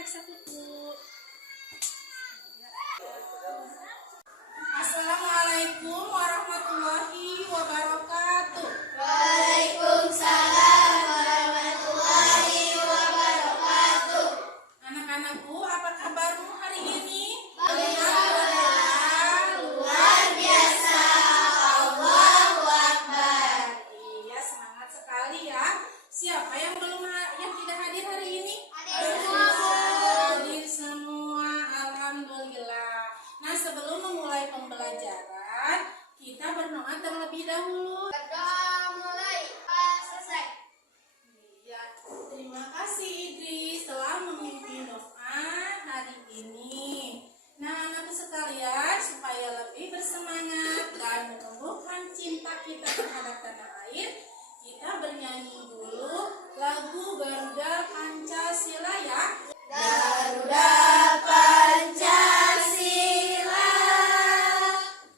periksa kuku. Assalamualaikum warahmatullahi wabarakatuh. Waalaikumsalam warahmatullahi wabarakatuh. Anak-anakku, apa kabarmu hari ini? Alhamdulillah, luar biasa. Allahu Akbar. Iya, semangat sekali ya. Siapa yang tidak hadir hari ini? Hadir semua, alhamdulillah. Nah, sebelum memulai pembelajaran, kita berdoa terlebih dahulu. Berdoa mulai selesai. Iya, terima kasih Idris telah memimpin doa hari ini. Nah, anak sekalian, supaya lebih bersemangat dan menumbuhkan cinta kita terhadap tanah air, kita bernyanyi dulu lagu Garuda Pancasila ya. Garuda Pancasila,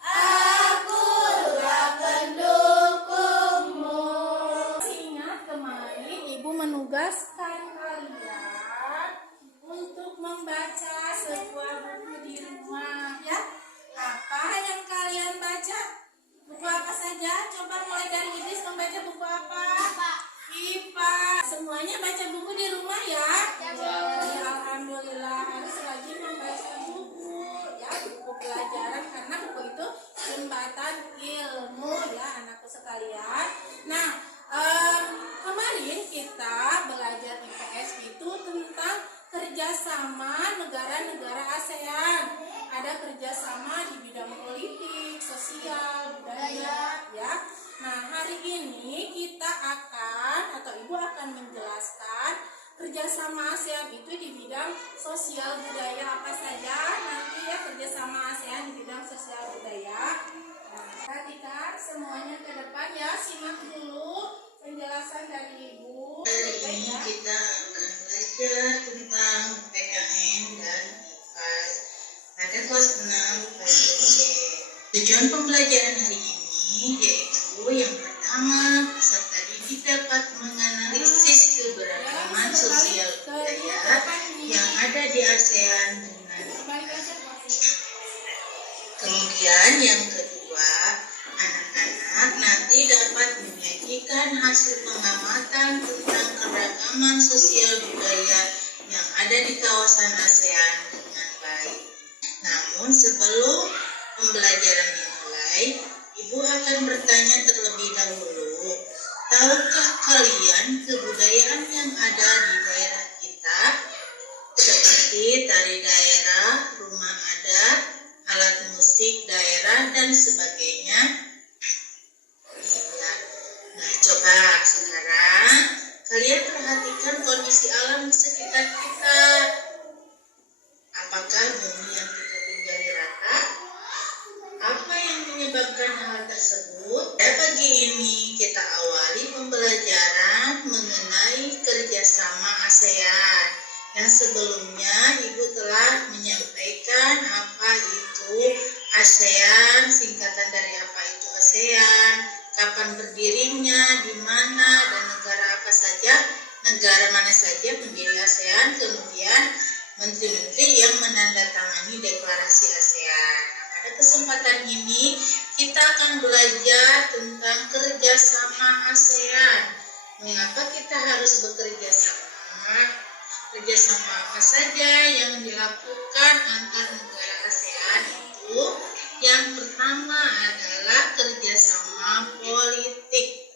akulah pendukungmu. Ingat kemarin Ibu menugaskan kalian untuk membaca sebuah buku di rumah ya. Apa yang kalian baca? Buku apa saja? Coba mulai dari Idris, membaca buku apa? IPA. Semuanya baca buku di rumah ya. Alhamdulillah, harus rajin membaca buku ya, buku pelajaran, karena buku itu jembatan ilmu ya anakku sekalian. Nah, kemarin kita belajar IPS itu tentang kerjasama negara-negara ASEAN. Ada kerjasama di bidang politik, sosial, budaya ya. Nah, hari ini kita akan atau Ibu akan menjelaskan kerjasama ASEAN itu di bidang sosial budaya apa saja nanti ya, kerjasama ASEAN di bidang sosial budaya. Nah, perhatikan semuanya ke depan ya, simak dulu penjelasan dari Ibu. Hari ini kita akan belajar tentang PKN dan IPA pada kelas 6 kelas C. Tujuan pembelajaran hari ini yaitu yang pertama, peserta didik dapat menganalisis keberagaman sosial budaya yang ada di ASEAN dengan kemudian yang kedua, anak-anak nanti dapat menyajikan hasil pengamatan tentang keragaman sosial budaya yang ada di kawasan ASEAN dengan baik. Namun sebelum pembelajaran dimulai, Ibu akan bertanya terlebih dahulu, tahukah kalian kebudayaan yang ada di daerah kita? Seperti tari daerah, rumah adat, alat musik daerah, dan sebagainya. Iya. Nah, coba sekarang kalian perhatikan kondisi alam di sekitar kita. Apakah bumi yang kita tinggali rata? Apa yang menyebabkan hal tersebut? Pada pagi ini kita awali pembelajaran mengenai kerjasama ASEAN. Yang sebelumnya Ibu telah menyampaikan apa itu ASEAN, singkatan dari apa itu ASEAN, kapan berdirinya, di mana, dan negara mana saja pendiri ASEAN, kemudian menteri-menteri yang menandatangani deklarasi ASEAN. Pada kesempatan ini kita akan belajar tentang kerjasama ASEAN. Mengapa kita harus bekerja sama? Kerjasama apa saja yang dilakukan antar negara ASEAN itu? Yang pertama adalah kerjasama politik.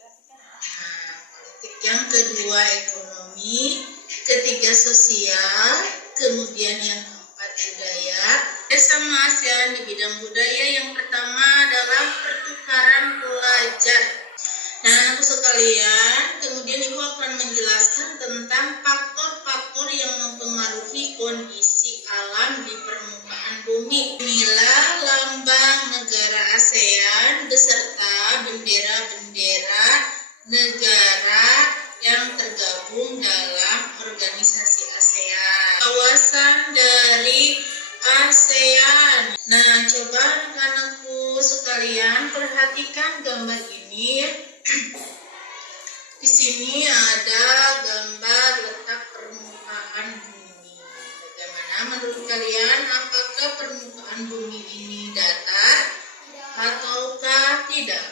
Nah, politik. Yang kedua ekonomi, ketiga sosial, kemudian yang keempat budaya. Kerjasama ASEAN di bidang budaya yang pertama adalah pertukaran pelajar. Nah, anak sekalian, kemudian Ibu akan menjelaskan tentang faktor-faktor yang mempengaruhi kondisi alam di permukaan bumi. Inilah lambang negara ASEAN beserta bendera-bendera negara yang tergabung dalam organisasi ASEAN. Kawasan dari ASEAN. Nah, coba anak-anakku sekalian perhatikan gambar ini. Di sini ada gambar letak permukaan bumi. menurut kalian apakah permukaan bumi ini datar ataukah tidak?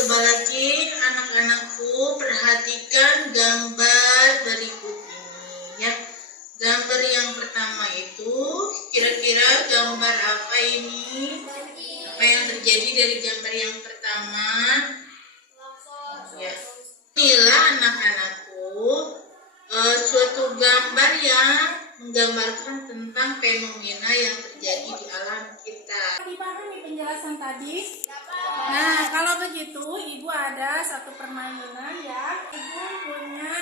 Coba lagi anak-anakku perhatikan gambar berikut ini ya. Gambar yang pertama itu kira-kira gambar apa ini? Apa yang terjadi dari gambar yang pertama? Ya. Inilah anak-anakku suatu gambar yang menggambarkan tentang fenomena yang terjadi di alam kita. Dipahami penjelasan tadi? Nah, kalau begitu Ibu ada satu permainan ya. Ibu punya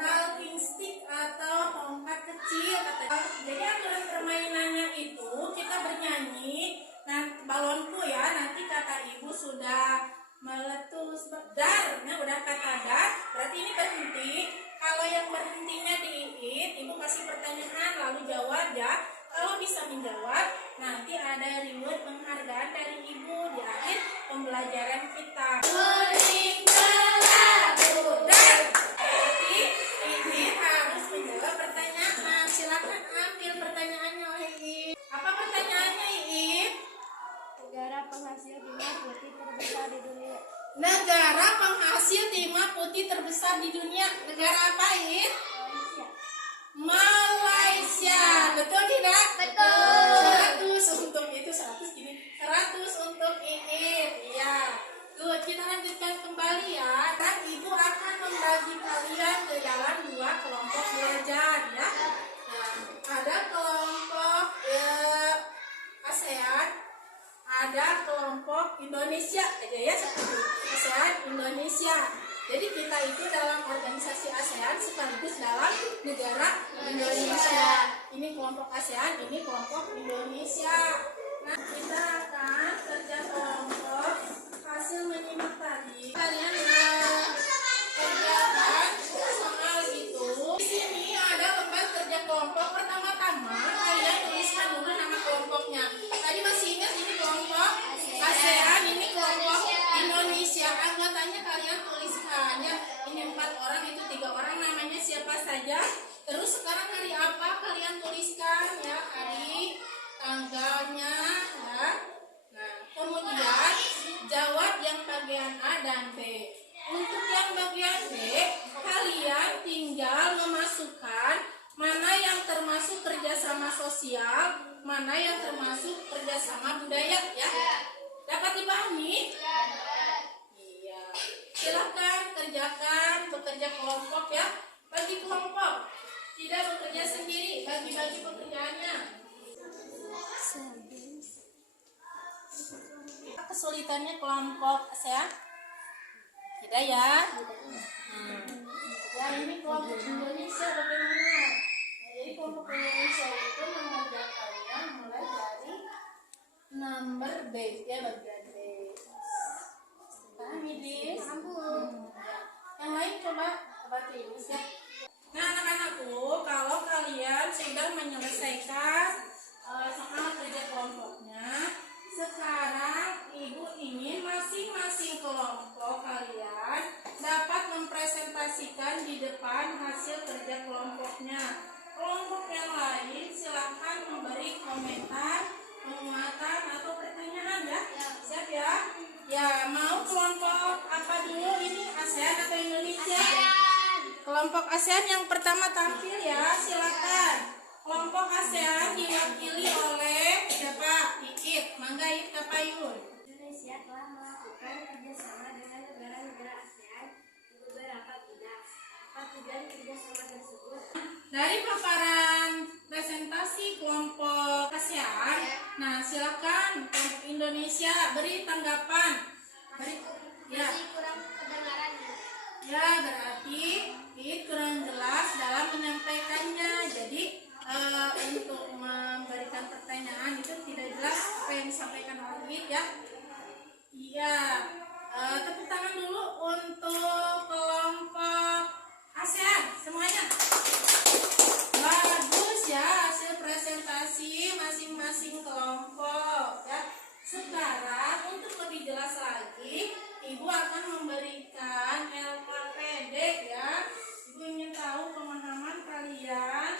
talking stick atau tongkat kecil. Jadi aturan permainannya itu kita bernyanyi. Nah, balonku ya, nanti kata Ibu sudah meletus dar. Nah, udah kata dar, berarti ini berhenti. Kalau yang berhentinya di Ibu kasih pertanyaan lalu jawab ya. Kalau bisa menjawab, nanti ada reward penghargaan dari Ibu di akhir pembelajaran kita. Kuning berlabu dan berarti ini harus menjawab pertanyaan. Silakan ambil pertanyaannya oleh Iib. Apa pertanyaannya Iib? Negara penghasil timah putih terbesar di dunia. Negara penghasil timah putih terbesar di dunia. Negara apa Iib? Malaysia. Betul tidak? Betul. 100 untuk itu 100 gini. 100 untuk Iib. Iya. Tuh, kita lanjutkan kembali ya. Dan Ibu akan membagi kalian ke dalam 2 kelompok belajar ya. Nah, ada kelompok ASEAN, ada kelompok Indonesia aja ya. ASEAN Indonesia. Jadi kita itu dalam organisasi ASEAN sekaligus dalam negara Indonesia. Ini kelompok ASEAN, ini kelompok Indonesia. Nah, kita akan kerja kelompok hasil menyimak tadi. Kalian kerjakan soal itu. Di sini ada lembar kerja kelompok. Pertama-tama kalian tuliskan dulu nama kelompoknya. Tadi masih ingat ini kelompok ASEAN, ini kelompok Indonesia. Anggotanya kalian tuliskan ya. Ini 4 orang, itu 3 orang, namanya siapa saja. Terus sekarang hari apa kalian tuliskan ya, hari, tanggalnya ya. Nah, kemudian jawab yang bagian A dan B. Untuk yang bagian B, kalian tinggal memasukkan mana yang termasuk kerjasama sosial, mana yang termasuk kerjasama budaya ya. Dapat dipahami? Iya. Silakan kerjakan, bekerja kelompok ya. Bagi kelompok, tidak bekerja sendiri, bagi-bagi pekerjaannya. Kesulitannya kelompok ASEAN? Tidak ya? Ya, ini kelompok Indonesia bagaimana? Nah, jadi kelompok Indonesia itu mengerjakannya mulai dari nomor B ya, bagian B. Pahami Dis? Ya. Yang lain coba tulis ya. Nah, anak-anakku, kalau kalian sudah menyelesaikan soal kerja kelompoknya, sekarang Ibu ingin masing-masing kelompok kalian dapat mempresentasikan di depan hasil kerja kelompoknya. Kelompok yang lain silahkan memberi komentar, penguatan atau pertanyaan ya. Siap ya? Ya, mau kelompok apa dulu ini? ASEAN atau Indonesia? Kelompok ASEAN yang pertama tampil ya, silakan. Kelompok ASEAN diwakili oleh siapa? Iit. Mangga Iit Kapayun. Indonesia telah melakukan kerjasama dengan negara-negara ASEAN di beberapa bidang. Apa tujuan kerjasama tersebut? Dari paparan presentasi kelompok ASEAN, nah silakan kelompok Indonesia beri tanggapan. Ya. Masih kurang kedengarannya. Ya, berarti Iit kurang jelas dalam menyampaikannya. Jadi untuk memberikan pertanyaan itu tidak jelas apa yang disampaikan oleh Iit ya. Iya. Tepuk tangan dulu untuk kelompok ASEAN semuanya. Bagus ya hasil presentasi masing-masing kelompok ya. Sekarang untuk lebih jelas lagi, Ibu akan memberikan LKPD ya. Ibu ingin tahu pemahaman kalian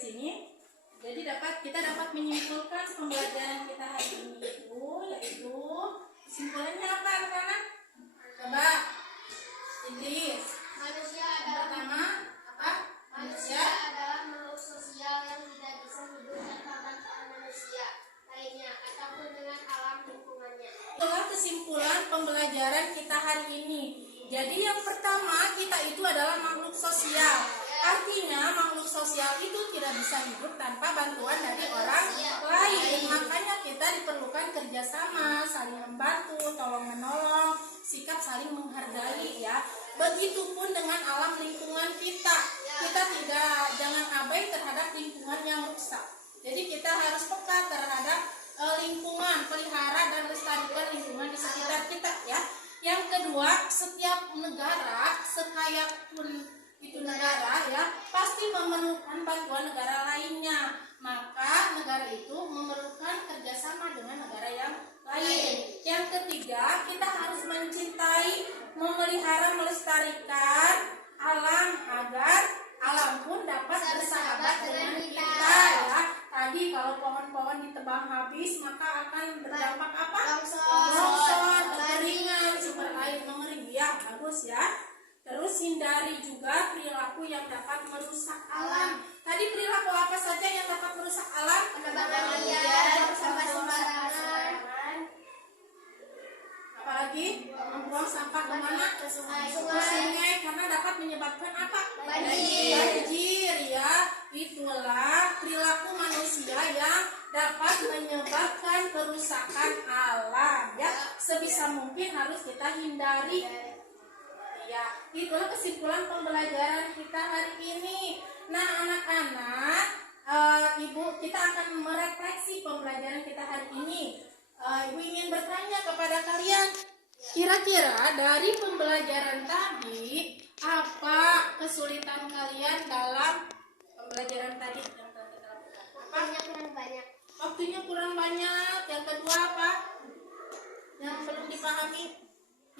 sini. Jadi kita dapat menyimpulkan pembelajaran kita hari ini itu, yaitu kesimpulannya apa anak-anak? Coba, Idris. Manusia Yang adalah pertama apa? Manusia adalah makhluk sosial yang tidak bisa hidup tanpa bantuan manusia lainnya ataupun dengan alam lingkungannya. Itulah kesimpulan pembelajaran kita hari ini. Jadi yang pertama, kita itu adalah makhluk sosial. Artinya makhluk sosial itu tidak bisa hidup tanpa bantuan dari orang lain. Makanya kita diperlukan kerjasama, saling membantu, tolong menolong, sikap saling menghargai ya. Begitupun dengan alam lingkungan kita. Kita jangan abai terhadap lingkungan yang rusak. Jadi kita harus peka terhadap lingkungan, pelihara dan lestarikan lingkungan di sekitar kita ya. Yang kedua, setiap negara, sekaya pun itu negara ya, pasti memerlukan bantuan negara lainnya. Maka negara itu memerlukan kerjasama dengan negara yang lain. Yang ketiga, kita harus mencintai, memelihara, melestarikan alam agar alam pun dapat bersahabat dengan kita ya. Tadi kalau pohon-pohon ditebang habis maka akan berdampak apa? Longsor, kekeringan, sumber air mengering ya, bagus ya. Terus hindari juga perilaku yang dapat merusak alam. Tadi perilaku apa saja yang dapat merusak alam? Menebang liar, sampah sembarangan, Apalagi membuang sampah kemana? Ke sungai karena dapat menyebabkan apa? Banjir ya. Itulah perilaku manusia yang dapat menyebabkan kerusakan alam ya. Sebisa mungkin harus kita hindari. Ya, itulah kesimpulan pembelajaran kita hari ini. Nah, anak-anak, Ibu, kita akan merefleksi pembelajaran kita hari ini. Ibu ingin bertanya kepada kalian, kira-kira dari pembelajaran tadi, apa kesulitan kalian dalam pembelajaran tadi yang telah kita lakukan? waktunya kurang banyak. Waktunya kurang banyak. Yang kedua apa? Yang belum dipahami?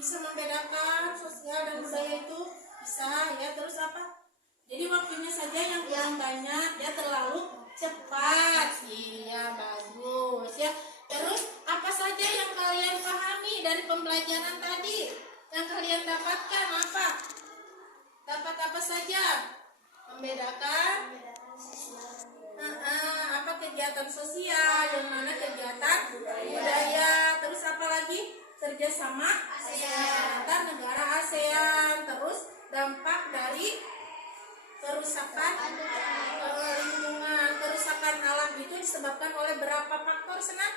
Bisa membedakan sosial dan budaya itu bisa ya. Terus apa? Jadi waktunya saja yang kurang banyak, ya terlalu cepat. Iya, bagus ya. Terus apa saja yang kalian pahami dari pembelajaran tadi? Yang kalian dapatkan apa? Dapat apa saja? Membedakan apa kegiatan sosial, yang mana kegiatan budaya. Terus apa lagi? Kerjasama antar negara ASEAN. Terus dampak dari kerusakan lingkungan, kerusakan alam itu disebabkan oleh berapa faktor Senang?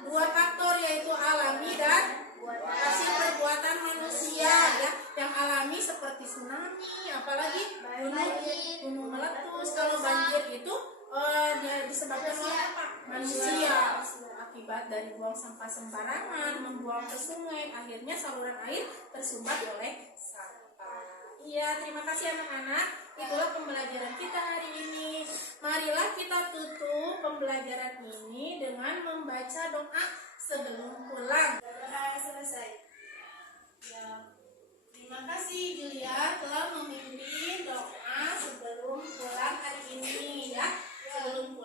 Dua faktor, yaitu alami dan hasil perbuatan manusia ya. Yang alami seperti tsunami, apalagi gunung meletus. Kalau banjir itu disebabkan oleh apa? Manusia. Akibat dari buang sampah sembarangan, membuang ke sungai, akhirnya saluran air tersumbat oleh sampah. Iya, terima kasih anak-anak. Itulah pembelajaran kita hari ini. Marilah kita tutup pembelajaran ini dengan membaca doa sebelum pulang. Selesai. Ya. Terima kasih Julia telah memimpin doa sebelum pulang hari ini ya. Sebelum